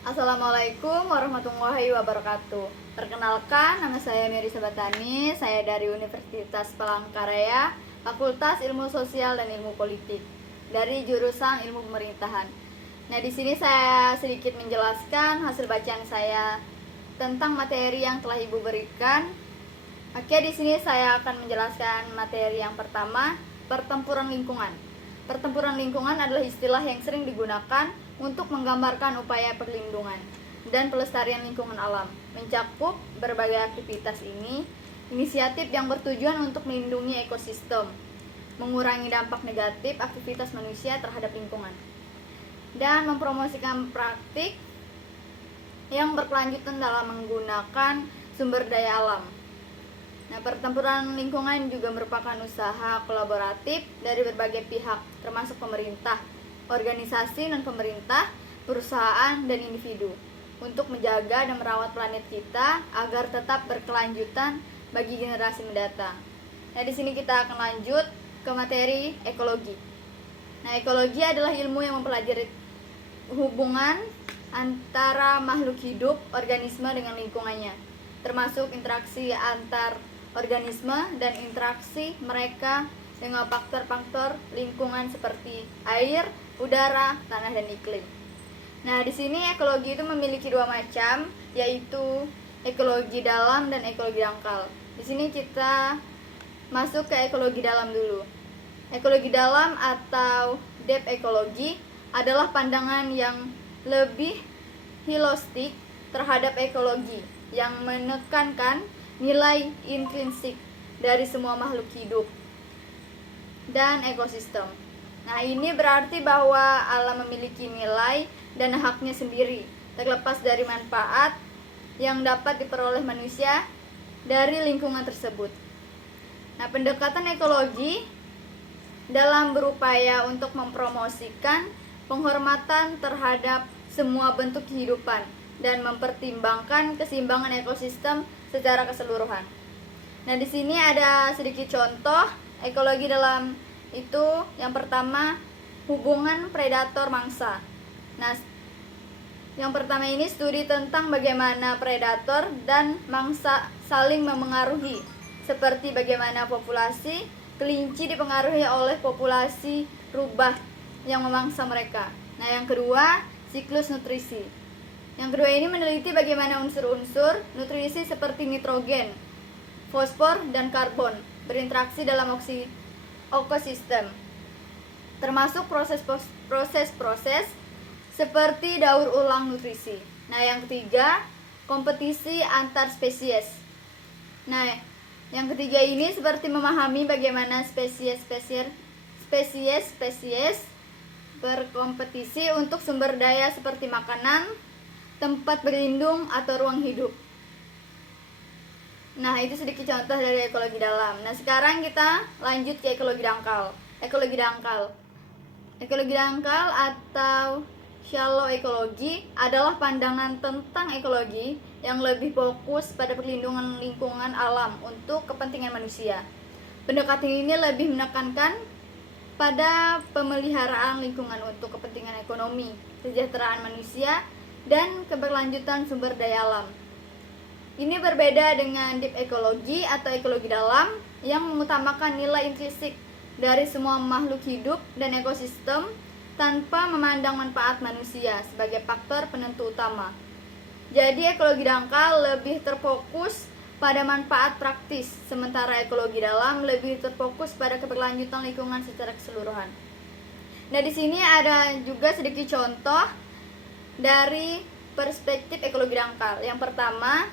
Assalamualaikum warahmatullahi wabarakatuh. Perkenalkan, nama saya Mary Sabatani. Saya dari Universitas Palangkaraya, Fakultas Ilmu Sosial dan Ilmu Politik, dari jurusan Ilmu Pemerintahan. Nah, di sini saya sedikit menjelaskan hasil bacaan saya tentang materi yang telah Ibu berikan. Oke, di sini saya akan menjelaskan materi yang pertama, pertempuran lingkungan. Pertempuran lingkungan adalah istilah yang sering digunakan untuk menggambarkan upaya perlindungan dan pelestarian lingkungan alam. Mencakup berbagai aktivitas ini, inisiatif yang bertujuan untuk melindungi ekosistem, mengurangi dampak negatif aktivitas manusia terhadap lingkungan, dan mempromosikan praktik yang berkelanjutan dalam menggunakan sumber daya alam. Nah, pertempuran lingkungan juga merupakan usaha kolaboratif dari berbagai pihak, termasuk pemerintah, organisasi non-pemerintah, perusahaan, dan individu, untuk menjaga dan merawat planet kita agar tetap berkelanjutan bagi generasi mendatang. Nah, di sini kita akan lanjut ke materi ekologi. Nah, ekologi adalah ilmu yang mempelajari hubungan antara makhluk hidup, organisme dengan lingkungannya, termasuk interaksi antar organisme dan interaksi mereka dengan faktor-faktor lingkungan seperti air, udara, tanah, dan iklim. Nah, di sini ekologi itu memiliki dua macam, yaitu ekologi dalam dan ekologi dangkal. Di sini kita masuk ke ekologi dalam dulu. Ekologi dalam atau depth ekologi adalah pandangan yang lebih holistik terhadap ekologi, yang menekankan nilai intrinsik dari semua makhluk hidup dan ekosistem. Nah, ini berarti bahwa alam memiliki nilai dan haknya sendiri, terlepas dari manfaat yang dapat diperoleh manusia dari lingkungan tersebut. Nah, pendekatan ekologi dalam berupaya untuk mempromosikan penghormatan terhadap semua bentuk kehidupan dan mempertimbangkan keseimbangan ekosistem secara keseluruhan. Nah, di sini ada sedikit contoh ekologi dalam itu. Yang pertama, hubungan predator mangsa. Nah, yang pertama ini studi tentang bagaimana predator dan mangsa saling memengaruhi, seperti bagaimana populasi kelinci dipengaruhi oleh populasi rubah yang memangsa mereka. Nah, yang kedua, siklus nutrisi. Yang kedua ini meneliti bagaimana unsur-unsur nutrisi seperti nitrogen, fosfor, dan karbon berinteraksi dalam ekosistem, termasuk proses-proses seperti daur ulang nutrisi. Nah, yang ketiga, kompetisi antar spesies. Nah, yang ketiga ini seperti memahami bagaimana spesies berkompetisi untuk sumber daya seperti makanan, tempat berlindung, atau ruang hidup. Nah, itu sedikit contoh dari ekologi dalam. Nah, sekarang kita lanjut ke ekologi dangkal. Ekologi dangkal atau shallow ekologi adalah pandangan tentang ekologi yang lebih fokus pada perlindungan lingkungan alam untuk kepentingan manusia. Pendekatan ini lebih menekankan pada pemeliharaan lingkungan untuk kepentingan ekonomi, kesejahteraan manusia, dan keberlanjutan sumber daya alam. Ini berbeda dengan deep ekologi atau ekologi dalam yang mengutamakan nilai intrinsik dari semua makhluk hidup dan ekosistem tanpa memandang manfaat manusia sebagai faktor penentu utama. Jadi ekologi dangkal lebih terfokus pada manfaat praktis, sementara ekologi dalam lebih terfokus pada keberlanjutan lingkungan secara keseluruhan. Nah, di sini ada juga sedikit contoh dari perspektif ekologi dangkal. Yang pertama,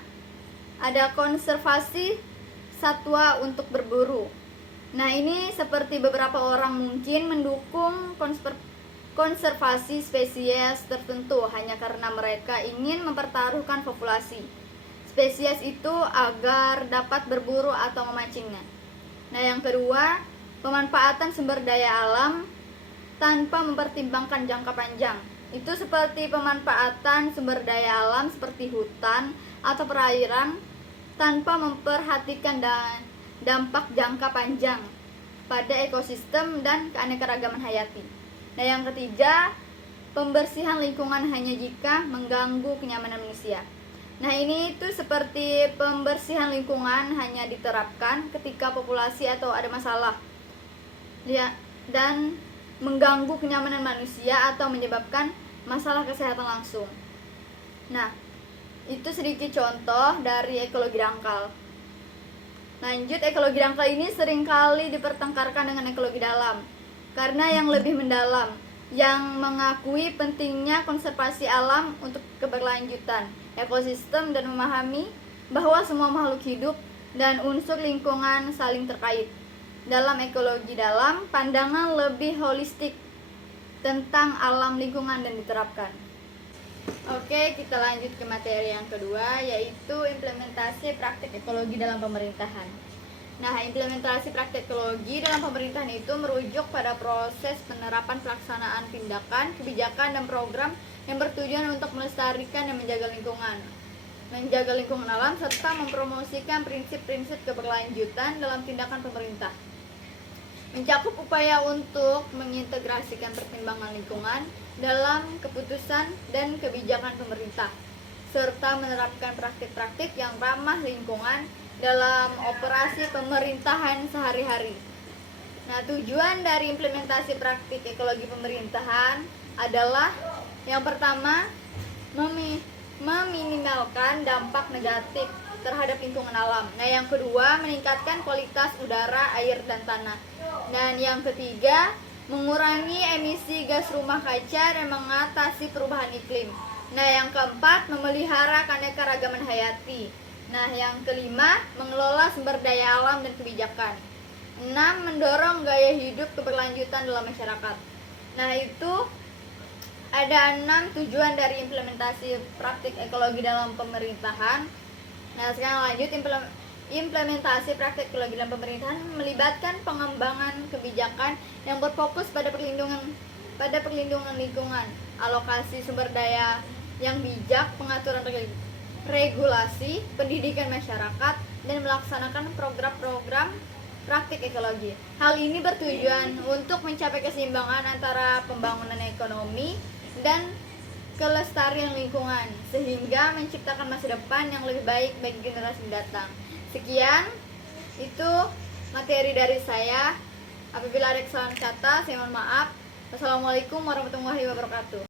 ada konservasi satwa untuk berburu. Nah, ini seperti beberapa orang mungkin mendukung konservasi spesies tertentu hanya karena mereka ingin mempertaruhkan populasi spesies itu agar dapat berburu atau memancingnya. Nah, yang kedua, pemanfaatan sumber daya alam tanpa mempertimbangkan jangka panjang. Itu seperti pemanfaatan sumber daya alam seperti hutan atau perairan tanpa memperhatikan dampak jangka panjang pada ekosistem dan keanekaragaman hayati. Nah, yang ketiga, pembersihan lingkungan hanya jika mengganggu kenyamanan manusia. Nah, ini itu seperti pembersihan lingkungan hanya diterapkan ketika populasi atau ada masalah ya, dan mengganggu kenyamanan manusia atau menyebabkan masalah kesehatan langsung. Nah, itu sedikit contoh dari ekologi dangkal. Lanjut, ekologi dangkal ini seringkali dipertengkarkan dengan ekologi dalam karena yang lebih mendalam, yang mengakui pentingnya konservasi alam untuk keberlanjutan ekosistem dan memahami bahwa semua makhluk hidup dan unsur lingkungan saling terkait. Dalam ekologi dalam, pandangan lebih holistik tentang alam lingkungan dan diterapkan. Oke, kita lanjut ke materi yang kedua, yaitu implementasi praktik ekologi dalam pemerintahan. Nah, implementasi praktik ekologi dalam pemerintahan itu merujuk pada proses penerapan pelaksanaan tindakan, kebijakan, dan program yang bertujuan untuk melestarikan dan menjaga lingkungan alam, serta mempromosikan prinsip-prinsip keberlanjutan dalam tindakan pemerintah. Mencakup upaya untuk mengintegrasikan pertimbangan lingkungan dalam keputusan dan kebijakan pemerintah, serta menerapkan praktik-praktik yang ramah lingkungan dalam operasi pemerintahan sehari-hari. Nah, tujuan dari implementasi praktik ekologi pemerintahan adalah yang pertama, meminimalkan dampak negatif terhadap lingkungan alam. Nah, yang kedua, meningkatkan kualitas udara, air, dan tanah. Dan yang ketiga, mengurangi emisi gas rumah kaca dan mengatasi perubahan iklim. Nah, yang keempat, memelihara keanekaragaman hayati. Nah, yang kelima, mengelola sumber daya alam dan kebijakan. 6. Mendorong gaya hidup keberlanjutan dalam masyarakat. Nah, itu ada 6 tujuan dari implementasi praktik ekologi dalam pemerintahan. Nah, sekarang lanjut. Implementasi praktik ekologi dalam pemerintahan melibatkan pengembangan kebijakan yang berfokus pada perlindungan lingkungan, alokasi sumber daya yang bijak, pengaturan regulasi, pendidikan masyarakat, dan melaksanakan program-program praktik ekologi. Hal ini bertujuan untuk mencapai keseimbangan antara pembangunan ekonomi dan kelestarian lingkungan, sehingga menciptakan masa depan yang lebih baik bagi generasi mendatang. Sekian, itu materi dari saya. Apabila ada kesalahan kata, saya mohon maaf. Wassalamualaikum warahmatullahi wabarakatuh.